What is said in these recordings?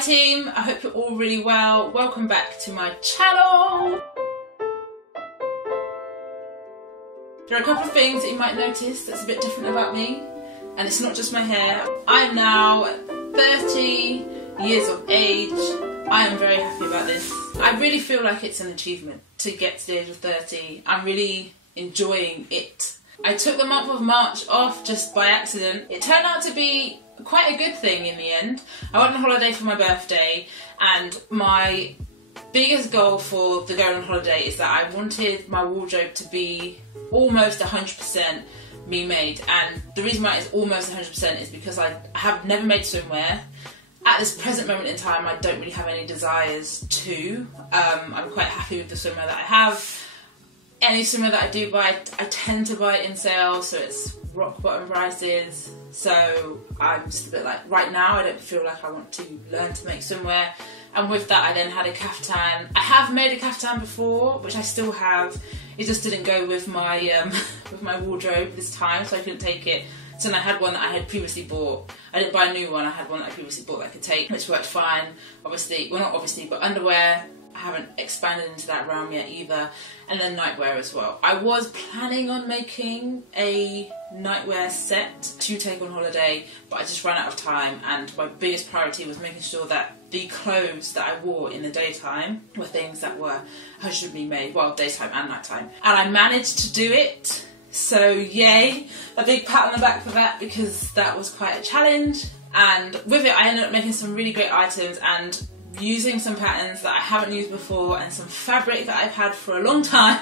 Hi team, I hope you're all really well. Welcome back to my channel. There are a couple of things that you might notice that's a bit different about me, and it's not just my hair. I am now 30 years of age. I am very happy about this. I really feel like it's an achievement to get to the age of 30. I'm really enjoying it. I took the month of March off just by accident. It turned out to be quite a good thing in the end. I went on holiday for my birthday, and my biggest goal for the going on holiday is that I wanted my wardrobe to be almost 100% me made, and the reason why it's almost 100% is because I have never made swimwear. At this present moment in time, I don't really have any desires to. I'm quite happy with the swimwear that I have. Any swimwear that I do buy, I tend to buy it in sale, so it's rock bottom prices. So I'm just a bit like, right now I don't feel like I want to learn to make swimwear. And with that I then had a kaftan. I have made a kaftan before, which I still have. It just didn't go with my with my wardrobe this time, so I couldn't take it. So then I had one that I had previously bought. I didn't buy a new one, I had one that I previously bought that I could take, which worked fine. Obviously, well not obviously, but underwear, I haven't expanded into that realm yet either. And then nightwear as well. I was planning on making a nightwear set to take on holiday, but I just ran out of time, and my biggest priority was making sure that the clothes that I wore in the daytime were things that were 100% made, well, daytime and nighttime. And I managed to do it. So yay, a big pat on the back for that, because that was quite a challenge. And with it I ended up making some really great items and using some patterns that I haven't used before, and some fabric that I've had for a long time.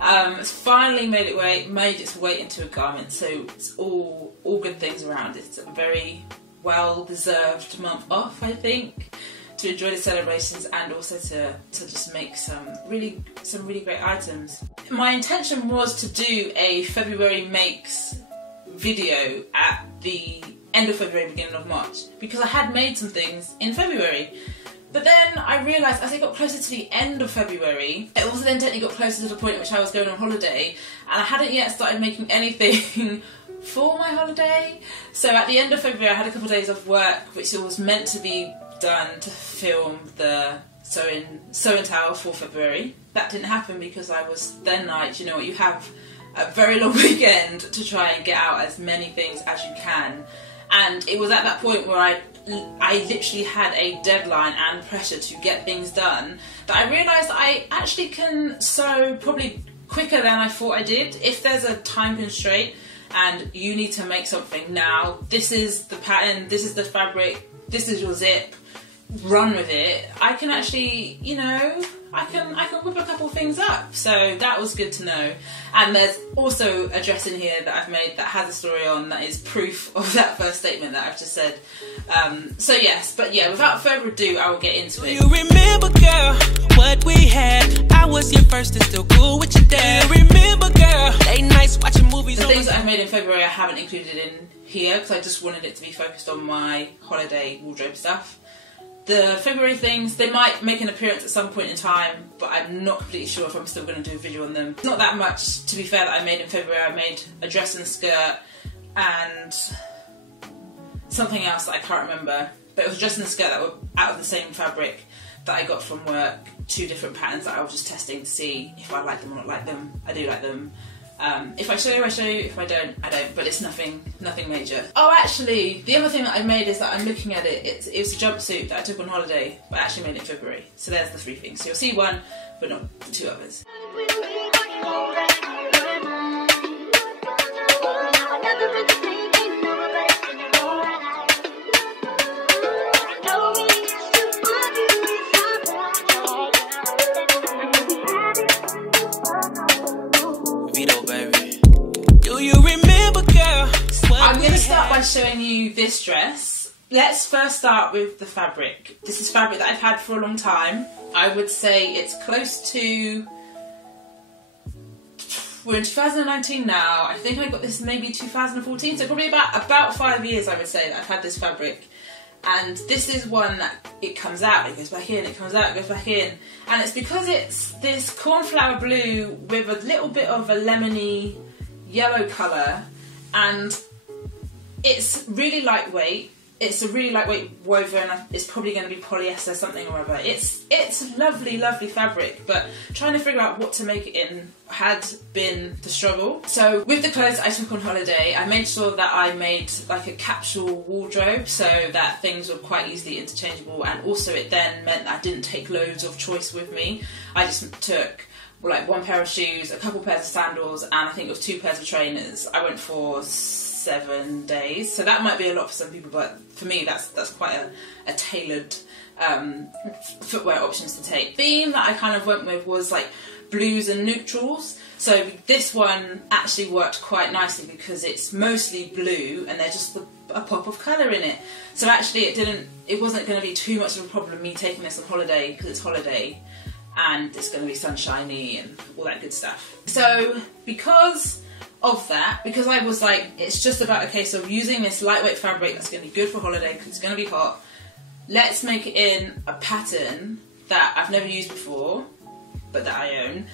It's finally made its way into a garment, so it's all good things around. It's a very well deserved month off, I think, to enjoy the celebrations and also to just make some really great items. My intention was to do a February makes video at the end of February, beginning of March, because I had made some things in February. But then I realised as I got closer to the end of February, it also then technically got closer to the point at which I was going on holiday, and I hadn't yet started making anything for my holiday. So at the end of February I had a couple of days of work, which was meant to be done to film the sew and tell for February. That didn't happen because I was then like, you know what, you have a very long weekend to try and get out as many things as you can. And it was at that point where I literally had a deadline and pressure to get things done, that I realised I actually can sew probably quicker than I thought I did. If there's a time constraint and you need to make something now, this is the pattern, this is the fabric, this is your zip, run with it. I can actually, you know, I can whip a couple things up. So that was good to know. And there's also a dress in here that I've made that has a story on, that is proof of that first statement that I've just said. So yes, but yeah, without further ado, I will get into it. You remember, girl, what we had? I was your first and still cool with your dad. You remember, girl, late nights watching movies. The things that I've made in February I haven't included in here because I just wanted it to be focused on my holiday wardrobe stuff. The February things, they might make an appearance at some point in time, but I'm not completely sure if I'm still going to do a video on them. Not that much, to be fair, that I made in February. I made a dress and skirt and something else that I can't remember. But it was a dress and a skirt that were out of the same fabric that I got from work. 2 different patterns that I was just testing to see if I like them or not like them. I do like them. If I show you, I show you. If I don't, I don't. But it's nothing major. Oh, actually, the other thing that I made is that I'm looking at it. It was a jumpsuit that I took on holiday, but I actually made it in February. So there's the 3 things. So you'll see one, but not the 2 others. Vedo, baby. Do you remember, girl? I'm going to start by showing you this dress. Let's first start with the fabric. This is fabric that I've had for a long time. I would say it's close to... We're in 2019 now. I think I got this maybe 2014, so probably about 5 years I would say that I've had this fabric. And this is one that it comes out, it goes back in, it comes out, it goes back in. And it's because it's this cornflower blue with a little bit of a lemony yellow colour, and it's really lightweight. it's a really lightweight woven. It's probably going to be polyester something or other. It's lovely, lovely fabric, but trying to figure out what to make it in had been the struggle. So with the clothes I took on holiday, I made sure that I made like a capsule wardrobe so that things were quite easily interchangeable, and also it then meant that I didn't take loads of choice with me. I just took like one pair of shoes, a couple pairs of sandals, and I think it was 2 pairs of trainers. I went for 7 days, so that might be a lot for some people, but for me that's quite a tailored footwear options to take. The theme that I kind of went with was like blues and neutrals, so this one actually worked quite nicely because it's mostly blue and there's just a pop of colour in it. So actually it wasn't going to be too much of a problem me taking this on holiday, because it's holiday and it's going to be sunshiny and all that good stuff. So because of that, because I was like, it's just about a case of using this lightweight fabric that's going to be good for holiday because it's going to be hot, let's make it in a pattern that I've never used before but that I own,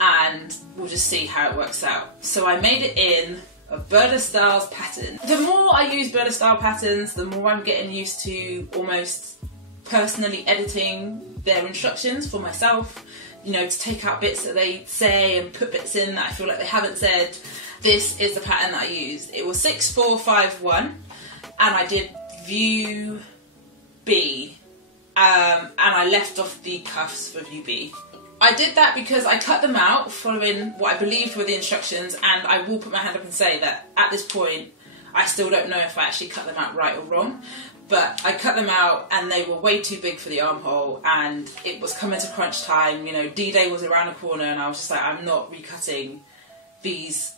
and we'll just see how it works out. So I made it in a Burda Styles pattern. The more I use Burda Style patterns, the more I'm getting used to almost personally editing their instructions for myself, you know, to take out bits that they say and put bits in that I feel like they haven't said. This is the pattern that I used. It was 6451 and I did view B, and I left off the cuffs for view B. I did that because I cut them out following what I believed were the instructions, and I will put my hand up and say that at this point I still don't know if I actually cut them out right or wrong, but I cut them out and they were way too big for the armhole, and it was coming to crunch time, you know, D-Day was around the corner, and I was just like, I'm not recutting these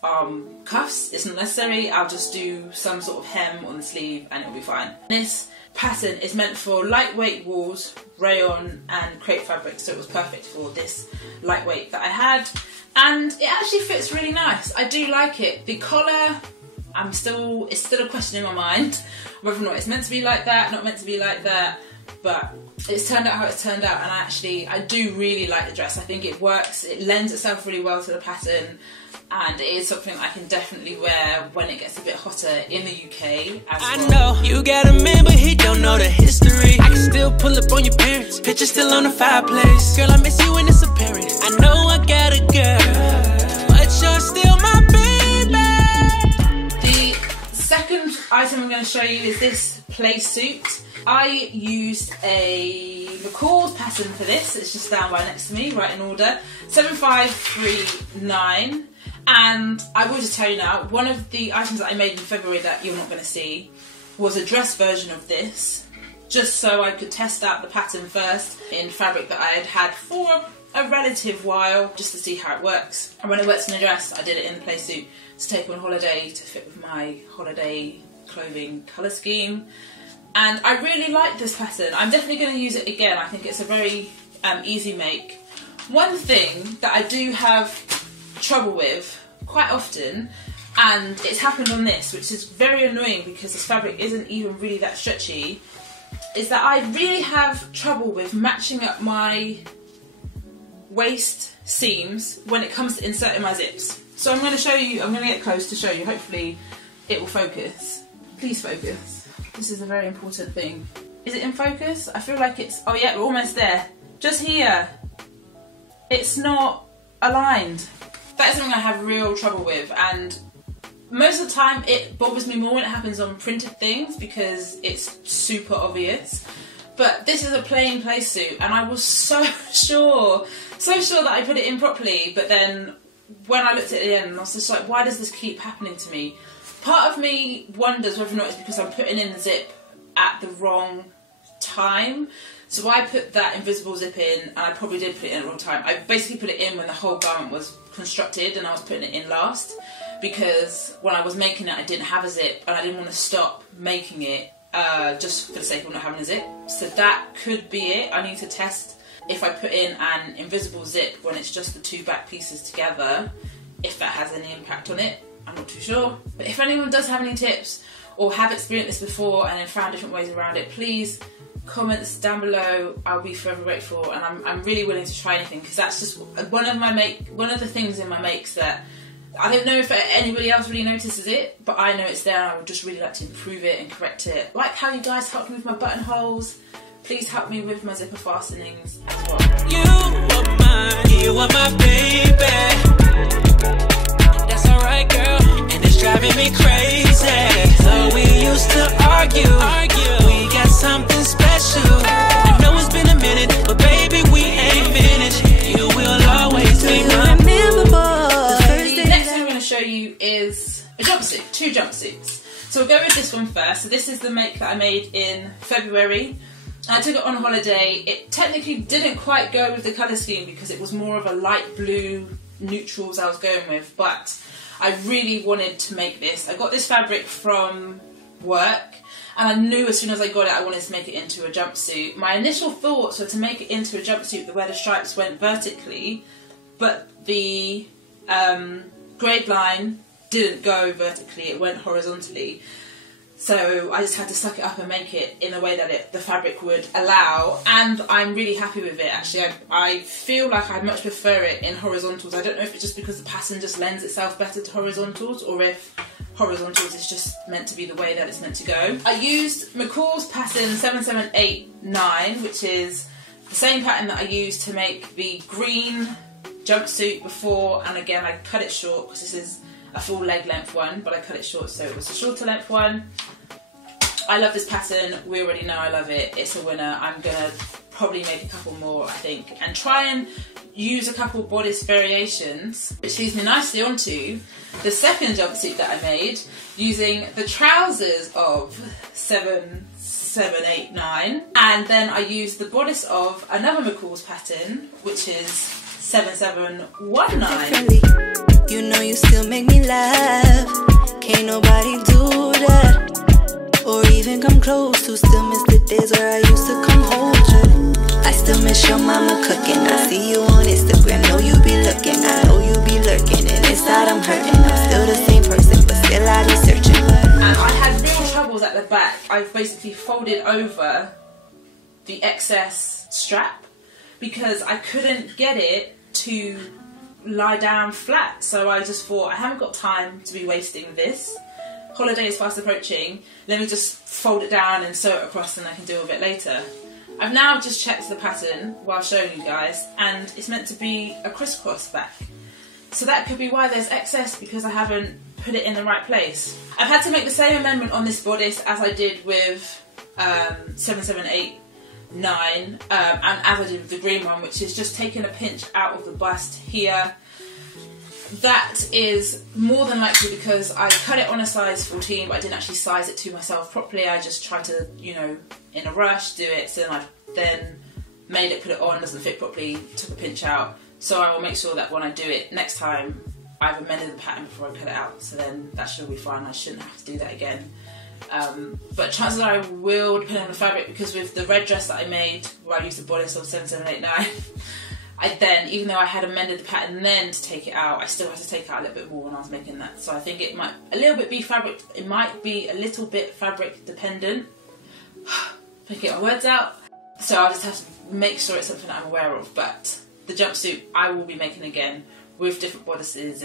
cuffs, it's not necessary, I'll just do some sort of hem on the sleeve and it'll be fine. This pattern is meant for lightweight wools, rayon and crepe fabric, so it was perfect for this lightweight that I had, and it actually fits really nice. I do like it. The collar, it's still a question in my mind whether or not it's meant to be like that, not meant to be like that, but it's turned out how it's turned out, and I do really like the dress. I think it works, it lends itself really well to the pattern, and it is something I can definitely wear when it gets a bit hotter in the UK as well. I know you got a man, but he don't know the history. I can still pull up on your parents, picture still on the fireplace. Girl, I miss you when it's apparent. I know I got a girl, but you're still my baby. The second item I'm going to show you is this play suit. I used a McCall's pattern for this. It's just down right next to me, right in order. 7539. And I will just tell you now, one of the items that I made in February that you're not going to see was a dress version of this, just so I could test out the pattern first in fabric that I had had for a relative while, just to see how it works. And when it works in a dress, I did it in the play suit to take on holiday to fit with my holiday clothing colour scheme. And I really like this pattern. I'm definitely going to use it again. I think it's a very easy make. One thing that I do have trouble with quite often, and it's happened on this, which is very annoying because this fabric isn't even really that stretchy, is that I really have trouble with matching up my waist seams when it comes to inserting my zips. So I'm going to show you, I'm going to get close to show you, hopefully it will focus. Please focus. This is a very important thing. Is it in focus? I feel like it's, oh yeah, we're almost there. Just here. It's not aligned. That is something I have real trouble with, and most of the time it bothers me more when it happens on printed things because it's super obvious. But this is a plain play suit, and I was so sure that I put it in properly, but then when I looked at it at the end, I was just like, why does this keep happening to me? Part of me wonders whether or not it's because I'm putting in the zip at the wrong time. So I put that invisible zip in, and I probably did put it in at the wrong time. I basically put it in when the whole garment was constructed and I was putting it in last, because when I was making it I didn't have a zip and I didn't want to stop making it just for the sake of not having a zip. So that could be it. I need to test if I put in an invisible zip when it's just the two back pieces together, if that has any impact on it. I'm not too sure. But if anyone does have any tips or have experienced this before and then found different ways around it, please comments down below. I'll be forever grateful, and I'm really willing to try anything, because that's just one of the things in my makes that I don't know if anybody else really notices it, but I know it's there and I would just really like to improve it and correct it. Like how you guys helped me with my buttonholes, please help me with my zipper fastenings as well. You are mine, you are my baby. That's alright, girl, and it's driving me crazy. So we used to argue. We got something special. I know it's been a minute, but baby, we ain't finished. You will always be mine. The next thing I'm going to show you is a jumpsuit, 2 jumpsuits. So we'll go with this one first. So this is the make that I made in February. I took it on holiday. It technically didn't quite go with the colour scheme because it was more of a light blue neutrals I was going with, but I really wanted to make this. I got this fabric from work and I knew as soon as I got it I wanted to make it into a jumpsuit. My initial thoughts were to make it into a jumpsuit where the stripes went vertically, but the grade line didn't go vertically, it went horizontally. So I just had to suck it up and make it in a way that the fabric would allow, and I'm really happy with it actually. I feel like I much prefer it in horizontals. I don't know if it's just because the pattern just lends itself better to horizontals, or if horizontals is just meant to be the way that it's meant to go. I used McCall's pattern 7789, which is the same pattern that I used to make the green jumpsuit before, and again I cut it short because this is a full leg length one, but I cut it short so it was a shorter length one. I love this pattern, we already know I love it, it's a winner. I'm gonna probably make a couple more I think, and try and use a couple bodice variations, which leads me nicely onto the second jumpsuit that I made using the trousers of 7789, and then I used the bodice of another McCall's pattern, which is 7719. You know you still make me laugh. Can't nobody do that, or even come close to. Still miss the days where I used to come hold you. I still miss your mama cooking. I see you on Instagram, know you be looking. I know you be lurking, and inside I'm hurting. I'm still the same person, but still I be searching. And I had real troubles at the back. I've basically folded over the excess strap because I couldn't get it to lie down flat, so I just thought I haven't got time to be wasting this. Holiday is fast approaching, let me just fold it down and sew it across and I can deal with it later. I've now just checked the pattern while showing you guys and it's meant to be a crisscross back, so that could be why there's excess, because I haven't put it in the right place. I've had to make the same amendment on this bodice as I did with 7789 and as I did with the green one, which is just taking a pinch out of the bust here. That is more than likely because I cut it on a size 14 but I didn't actually size it to myself properly. I just tried to, you know, in a rush do it, so then I made it, put it on, doesn't fit properly, took a pinch out. So I will make sure that when I do it next time I've amended the pattern before I cut it out, so then that should be fine. I shouldn't have to do that again. But chances are I will, depending on the fabric, because with the red dress that I made where I used the bodice of 7789, I then, even though I had amended the pattern then to take it out, I still had to take out a little bit more when I was making that. So I think it might a little bit be fabric, it might be a little bit fabric dependent. Can't get my words out. So I'll just have to make sure it's something that I'm aware of. But the jumpsuit I will be making again with different bodices,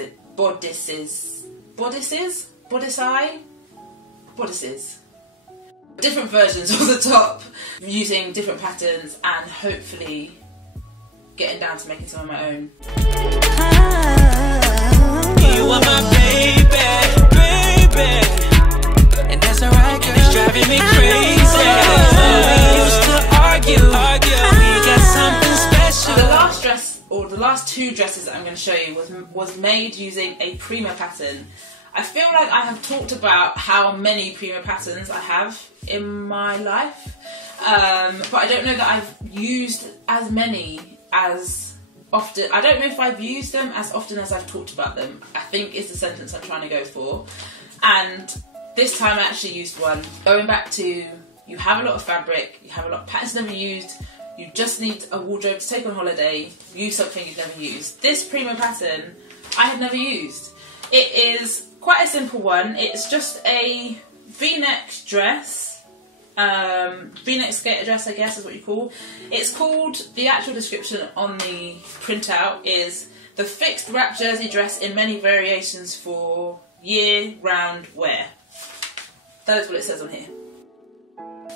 different versions of the top, using different patterns, and hopefully getting down to making some of my own. You are my baby, and that's alright, girl. It's driving me crazy. We used to argue. We got something special. The last dress, or the last 2 dresses that I'm going to show you was made using a Prima pattern. I feel like I have talked about how many Prima patterns I have in my life, but I don't know that I've used as many as often. I don't know if I've used them as often as I've talked about them, I think is the sentence I'm trying to go for. And this time I actually used one. Going back to, you have a lot of fabric, you have a lot of patterns never used, you just need a wardrobe to take on holiday, use something you've never used. This Prima pattern I had never used. It is quite a simple one. It's just a V-neck dress, V-neck skater dress I guess is what you call. It's called, the actual description on the printout is The fixed wrap jersey dress in many variations for year-round wear. That is what it says on here.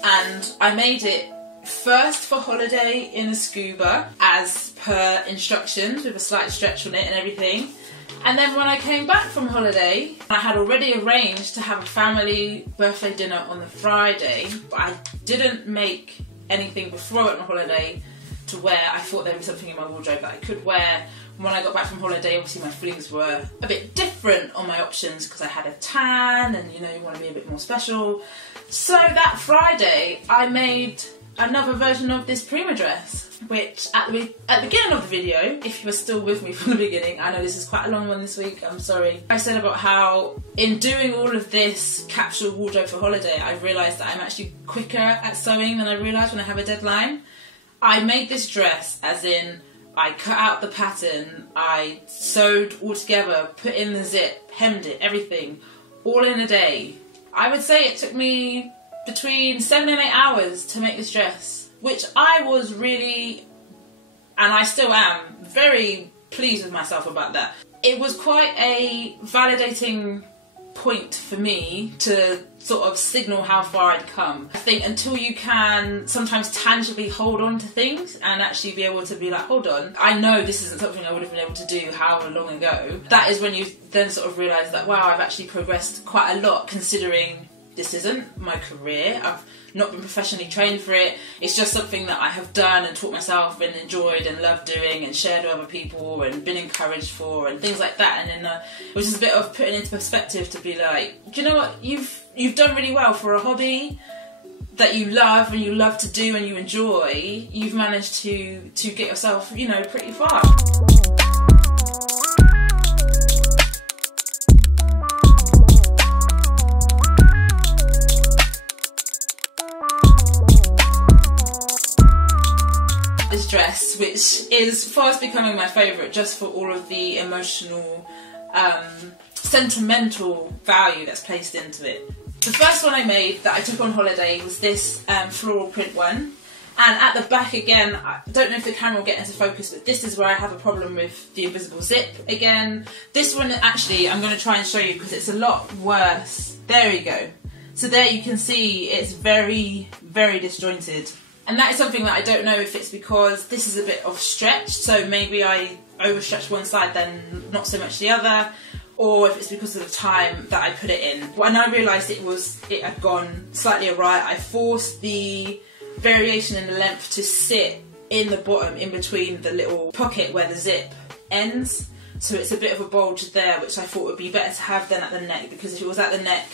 And I made it first for holiday in a scuba, as per instructions, with a slight stretch on it and everything. And then when I came back from holiday, I had already arranged to have a family birthday dinner on the Friday, but I didn't make anything before I went on holiday to wear. I thought there was something in my wardrobe that I could wear. When I got back from holiday, obviously my feelings were a bit different on my options because I had a tan and, you know, you want to be a bit more special. So that Friday, I made another version of this Prima dress, which at the beginning of the video, if you were still with me from the beginning, I know this is quite a long one this week, I'm sorry. I said about how in doing all of this capsule wardrobe for holiday, I realised that I'm actually quicker at sewing than I realised when I have a deadline. I made this dress as in, I cut out the pattern, I sewed all together, put in the zip, hemmed it, everything, all in a day. I would say it took me between 7 and 8 hours to make this dress, which I was really, and I still am, very pleased with myself about that. It was quite a validating point for me to sort of signal how far I'd come. I think until you can sometimes tangibly hold on to things and actually be able to be like, hold on, I know this isn't something I would have been able to do however long ago. That is when you then sort of realise that, wow, I've actually progressed quite a lot considering this isn't my career. I've not been professionally trained for it. It's just something that I have done and taught myself and enjoyed and loved doing and shared with other people and been encouraged for and things like that. And then it was just a bit of putting into perspective to be like, do you know what, you've done really well for a hobby that you love and you love to do and you enjoy. You've managed to get yourself, you know, pretty far. Dress, which is fast becoming my favourite just for all of the emotional, sentimental value that's placed into it. The first one I made that I took on holiday was this floral print one, and at the back again, I don't know if the camera will get into focus, but this is where I have a problem with the invisible zip again. This one actually I'm going to try and show you because it's a lot worse. There we go. So there you can see it's very, very disjointed. And that is something that I don't know if it's because this is a bit of stretch, so maybe I overstretched one side then not so much the other, or if it's because of the time that I put it in. When I realised it had gone slightly awry, I forced the variation in the length to sit in the bottom in between the little pocket where the zip ends. So it's a bit of a bulge there, which I thought would be better to have than at the neck, because if it was at the neck,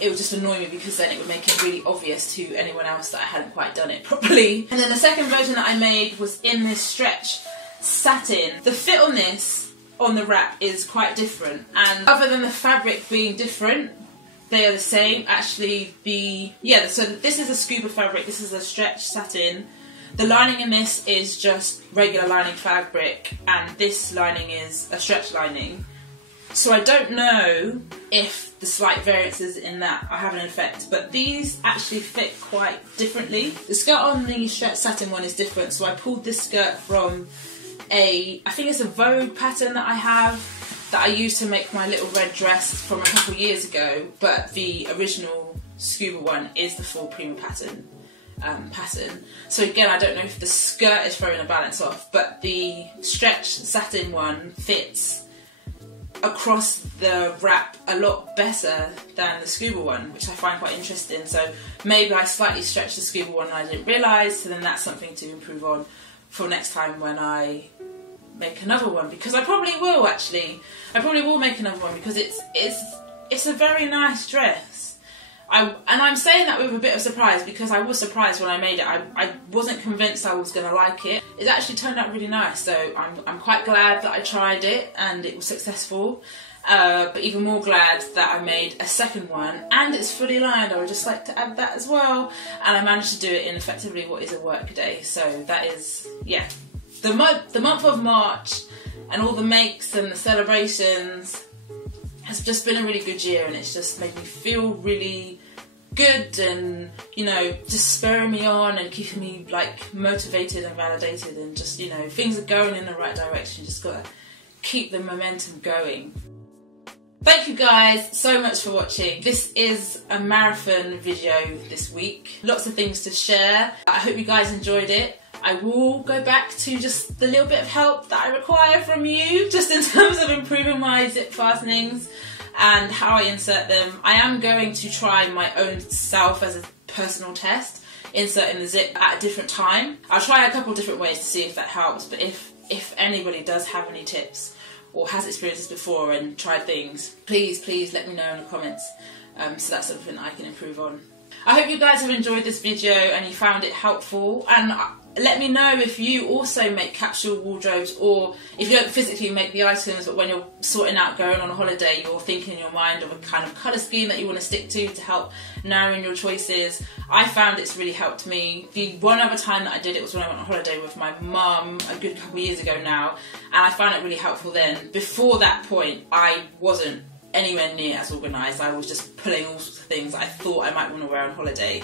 it would just annoy me because then it would make it really obvious to anyone else that I hadn't quite done it properly. And then the second version that I made was in this stretch satin. The fit on this, on the wrap, is quite different, and other than the fabric being different, they are the same. Actually, so this is a scuba fabric, this is a stretch satin. The lining in this is just regular lining fabric, and this lining is a stretch lining. So I don't know if the slight variances in that are having an effect, but these actually fit quite differently. The skirt on the stretch satin one is different, so I pulled this skirt from I think it's a Vogue pattern that I have, that I used to make my little red dress from a couple of years ago, but the original scuba one is the full Prima pattern. So again, I don't know if the skirt is throwing a balance off, but the stretch satin one fits across the wrap a lot better than the scuba one, which I find quite interesting. So maybe I slightly stretched the scuba one and I didn't realise, so then that's something to improve on for next time when I make another one, because I probably will actually. I probably will make another one because it's a very nice dress. And I'm saying that with a bit of surprise because I was surprised when I made it. I wasn't convinced I was going to like it. It actually turned out really nice, so I'm quite glad that I tried it and it was successful. But even more glad that I made a second one and it's fully lined. I would just like to add that as well. And I managed to do it in effectively what is a work day. So that is, yeah. The month of March and all the makes and the celebrations has just been a really good year, and it's just made me feel really good and, you know, just spurring me on and keeping me like motivated and validated, and just, you know, things are going in the right direction. You just gotta keep the momentum going. Thank you guys so much for watching. This is a marathon video this week. Lots of things to share. I hope you guys enjoyed it. I will go back to just the little bit of help that I require from you, just in terms of improving my zip fastenings and how I insert them. I am going to try my own self as a personal test, inserting the zip at a different time. I'll try a couple different ways to see if that helps, but if anybody does have any tips or has experienced this before and tried things, please let me know in the comments, so that's something I can improve on. I hope you guys have enjoyed this video and you found it helpful, and let me know if you also make capsule wardrobes, or if you don't physically make the items, but when you're sorting out going on a holiday, you're thinking in your mind of a kind of colour scheme that you want to stick to help narrow in your choices. I found it's really helped me. The one other time that I did it was when I went on holiday with my mum a good couple of years ago now, and I found it really helpful then. Before that point, I wasn't anywhere near as organised. I was just pulling all sorts of things I thought I might want to wear on holiday.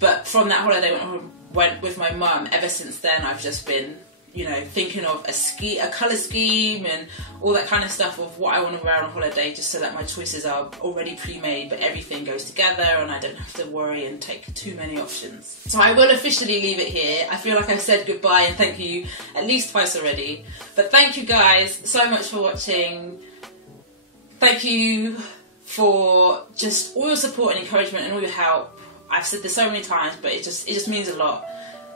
But from that holiday when I went with my mum, ever since then I've just been, you know, thinking of a colour scheme and all that kind of stuff of what I want to wear on holiday, just so that my choices are already pre-made, but everything goes together and I don't have to worry and take too many options. So I will officially leave it here. I feel like I've said goodbye and thank you at least twice already. But thank you guys so much for watching. Thank you for just all your support and encouragement and all your help. I've said this so many times, but it just means a lot.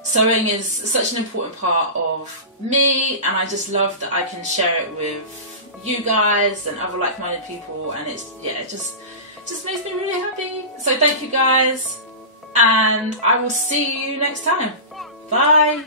Sewing is such an important part of me, and I just love that I can share it with you guys and other like-minded people, and it just makes me really happy. So thank you guys, and I will see you next time. Bye.